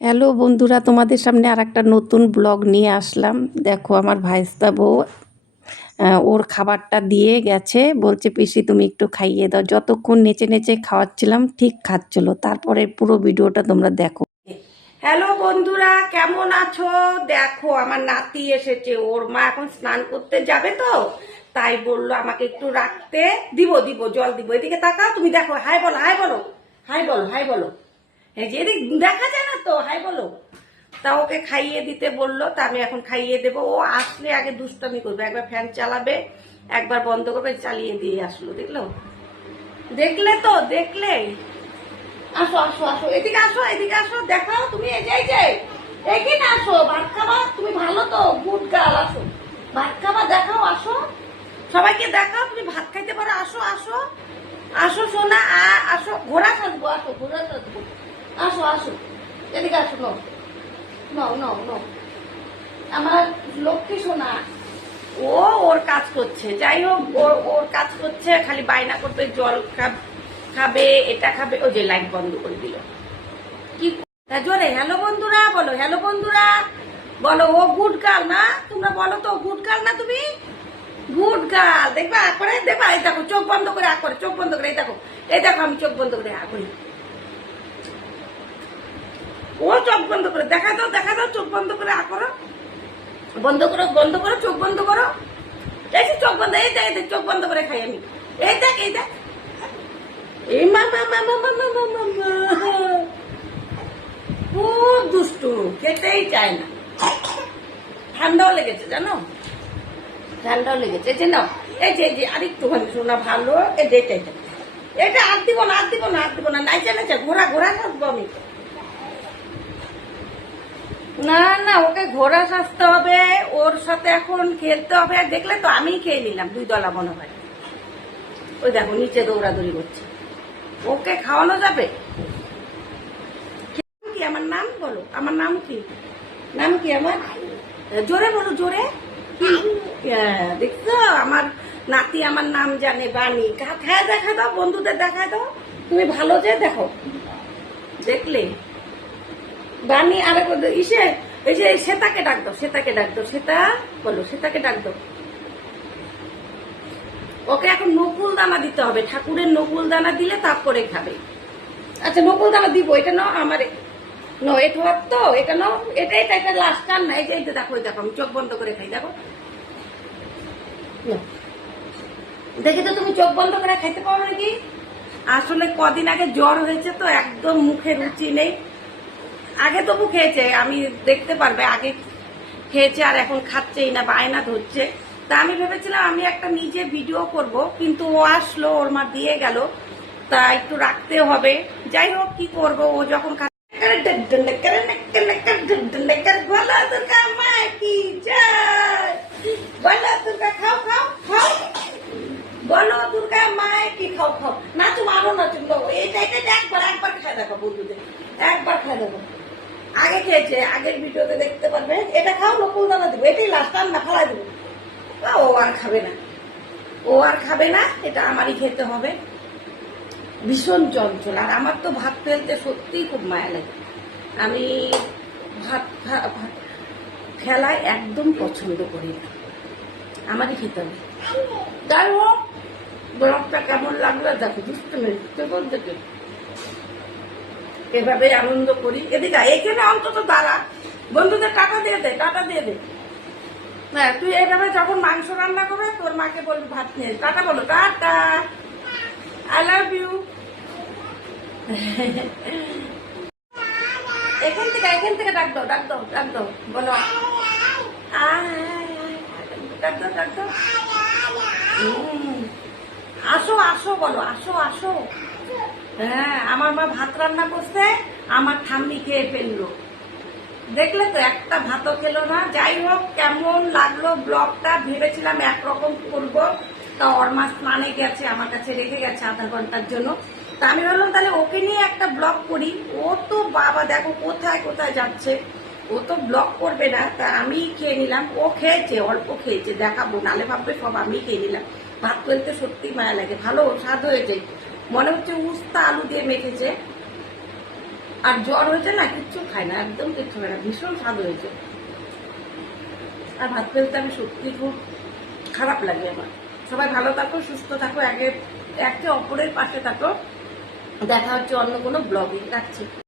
Hello বন্ধুরা, তোমাদের সামনে আর একটা নতুন ব্লগ নিয়ে আসলাম। দেখো আমার ভাইস্তা বউ ওর খাবারটা দিয়ে গেছে, বলছে পিসি তুমি একটু খাইয়ে দাও। যতক্ষণ নেচে নেচে খাওয়াচ্ছিলাম ঠিক খাচ্ছিল। তারপরে পুরো ভিডিওটা তোমরা দেখো। হ্যালো বন্ধুরা, কেমন আছো? দেখো আমার নাতি এসেছে, ওর মা এখন স্নান করতে যাবে তো তাই বললো আমাকে একটু রাখতে। দিব দিব জল দিব। এদিকে তাকাও, তুমি দেখো। হাই বলো, হাই বলো, হাই বলো, হাই বলো। এই যে এদিক দেখা যায় না তো, হাই বলো। তা ওকে খাইয়ে দিতে বললো, তা আমি এখন খাইয়ে দেবো। ও আসলে আগে দুষ্টামি করবে, একবার ফ্যান চালাবে, একবার বন্ধ করবে, চালিয়ে দিয়ে আসলো। দেখলো, দেখলে তো, দেখলে। আসো আসো আসো, এদিকে আসো, এদিকে আসো, দেখাও তুমি। এই যে এখানে আসো, ভাত খাবা তুমি, ভালো তো, গুড গার্ল। আসো ভাত খাবা, দেখাও, আসো সবাইকে দেখাও তুমি ভাত খাইতে পারো। আসো আসো আসো সোনা, আসো, ঘোড়া সাজবো, আসো ঘোড়া সাজবো, আসো আসো, এদিকে আসো। নো নো নো নো, আমার লক্ষ্মী সোনা। ও ওর কাজ করছে, যাই হোক, ওর কাজ করছে, খালি বায়না করবে জল খাবে, এটা খাবে। ও যে লাইট বন্ধ করে দিল, কি জোরে। হ্যালো বন্ধুরা বলো, হ্যালো বন্ধুরা বলো। ও গুড গার্ল না? তোমরা বলো তো, গুড গার্ল না তুমি? Good girl. দেখবা করে, দেখবা, এই দেখো চোখ বন্ধ করে করে, চোখ বন্ধ করে, এই দেখো, এই দেখো আমি চোখ বন্ধ করে করি। ও চোখ বন্ধ করে, দেখা দাও, দেখা দাও, চোখ বন্ধ করে করো, বন্ধ করো, বন্ধ করো, চোখ বন্ধ করো। এই যে চোখ বন্ধ, এই দেখ, চোখ বন্ধ করে খাই আমি। এই দেখ, এই দেখ, এই মামা মামা মামা মামা, খুব দুষ্টু, খেতেই চায় না। ঠান্ডাও লেগেছে জানো, ঠান্ডাও লেগেছে। এই যে নাও, এই যে আরেকটুখানি শোনা ভালো। এই যে এটা, এটা আর দিব না, আর দিব না, আর দিব না। নাইচা নাইচা ঘোরা ঘোরা সাজবো আমি। না না, ওকে ঘোড়া সাজতে হবে, ওর সাথে এখন খেলতে হবে। দেখলে তো, আমি খেয়ে নিলাম 2 দলা মনে হয়। ওই দেখো নিচে দৌড়াদৌড়ি করছে, ওকে খাওয়ানো যাবে কি? আমার নাম বলো, আমার নাম কি? নাম কি আমার? জোরে বলো, জোরে। কি? দেখছো আমার নাতি আমার নাম জানে, বানি। খায় দেখা দাও, বন্ধুদের দেখা দাও, তুমি ভালো যে দেখো। দেখলে বানি। আর ইসে, এই যে শ্বেতাকে ডাক দাও, শ্বেতাকে ডাক দাও, শ্বেতা বলো, শ্বেতাকে ডাক দাও। ওকে এখন নকুল দানা দিতে হবে, ঠাকুরের নকুল দানা দিলে তারপরে খাবে। আচ্ছা নকুল দানা দিব, এটা নাও আমার, নো এটা তো, এটা নাও, এটা এটা এটা লাস্ট টান না। এই যে দেখো, দেখো আমি চোখ বন্ধ করে খাই, দেখো। দেখে তো তুমি চোখ বন্ধ করে খাইতে পারো নাকি? আসলে কদিন আগে জ্বর হয়েছে তো, একদম মুখে রুচি নেই। আগে তবু খেয়েছে, আমি দেখতে পারবে, আগে খেয়েছে আর এখন খাচ্ছেই না, বায়না ধরছে। তা আমি ভেবেছিলাম আমি একটা নিজে ভিডিও করব, কিন্তু ও আসলো, ওর মা দিয়ে গেল, তা একটু রাখতে হবে। যাই হোক, কি করব, ও যখন খাও খাও খাও, বলো দুর্গা মায়ের কি, খাও খাও, নাচো, মারো নাচো। এটা এটা একবার একবার খায় দেখো বন্ধুদের, একবার খায় দেখো। আগে খেয়েছে, আগের ভিডিওতে দেখতে পারবে। এটা খাও, নকুল দানা দেবো, এটাই লাস্ট, আর না ফালাই দেবো। ও আর খাবে না, ও আর খাবে না, এটা আমারই খেতে হবে। ভীষণ চঞ্চল, আর আমার তো ভাত ফেলতে সত্যিই খুব মায়া লাগে। আমি ভাত ফেলায় একদম পছন্দ করি না, আমারই খেতে হবে। যাই হোক, ব্লগটা কেমন লাগলো দেখো, বুঝতে পেরেছি বলতে, এভাবে আনন্দ করি। এদিকে এখানে অন্তত দাঁড়া, বন্ধুদের টাকা দিয়ে দে, টাকা দিয়ে দে। হ্যাঁ, তুই এইভাবে যখন মাংস রান্না করবে, তোর মাকে বলবি ভাত নিয়ে টাটা বলো, টাটা, আই লাভ ইউ। এখান থেকে ডাক দাও, ডাক দাও, ডাক দাও, বলো ডাক দাও, ডাক দাও। আসো আসো বলো, আসো আসো। হ্যাঁ, আমার মা ভাত রান্না করছে, আমার ঠাম্মি খেয়ে ফেললো। দেখলে তো, একটা ভাতও খেলো না। যাই হোক, কেমন লাগলো ব্লগটা? ভেবেছিলাম একরকম করবো, তা ওর মা স্নানে গেছে, আমার কাছে রেখে গেছে আধা ঘন্টার জন্য। তা আমি ভাবলাম তাহলে ওকে নিয়ে একটা ব্লগ করি। ও তো বাবা দেখো কোথায় কোথায় যাচ্ছে, ও তো ব্লগ করবে না। তা আমি খেয়ে নিলাম, ও খেয়েছে, অল্প খেয়েছে, দেখাবো, নালে ভাববে সব আমি খেয়ে নিলাম। ভাত তুলতে সত্যি মায়া লাগে, ভালো স্বাদ হয়েছে, মনে হচ্ছে উস্তা আলু দিয়ে মেখেছে। আর জ্বর হয়েছে না, কিচ্ছু খায় না, একদম কিচ্ছু খায় না, ভীষণ স্বাদ হয়েছে। আর ভাত ফেলতে আমি সত্যি খুব খারাপ লাগে আমার। সবাই ভালো থাকো, সুস্থ থাকো, একে অপরের পাশে থাকো। দেখা হচ্ছে অন্য কোনো ব্লগে। রাখছি।